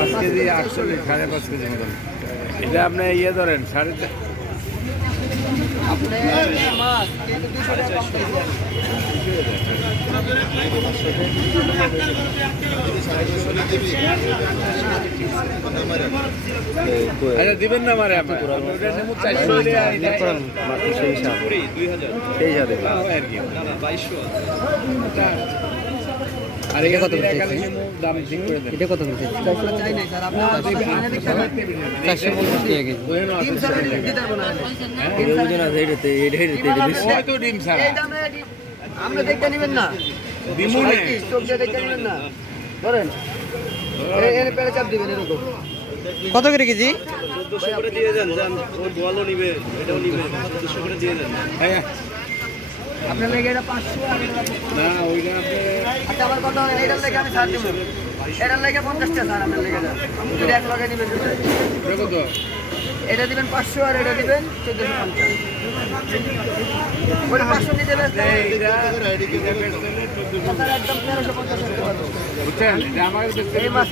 5 KG 48, 5.5 KG মতন। এটা আপনি ইয়ে ধরেন 4.5। আচ্ছা দিবেন না মারে আপনি? ওটা নেব 400 টাকা। এই যা দেখুন আর এটা কত দাম ঠিক করে দেন। এটা কত বলছে? 450 টাকা কেজি। হয়তো ডিম ছাড়া আমরা দেখতে নিবেন না, দিমুনে চোখ দিয়ে দেখতে নিবেন না, ধরেন এর পেরে চাপ দিবেন এরকম। কত করে কেজি? 1400 করে দিয়ে দেন, জান ও গোয়ালও নিবে, এটাও নিবে, 1400 করে দিয়ে দেন। হ্যাঁ আপনার লেগে এটা 500 আর এটা 500। না ওইটা আপনি আচ্ছা আমার কথা হলো এটার লেগে আমি ছাড় দিব, এটার লেগে 50 টাকা ছাড় আপনার লেগে এটা এক লগে নিবেন দুটো। দেখো তো এটা দিবেন 500 আর এটা দিবেন 1450। ওই 500 নিতে ব্যস্ত এইটা একদম 1350 টাকা। বুঝছেন এটা আমার এই মাছ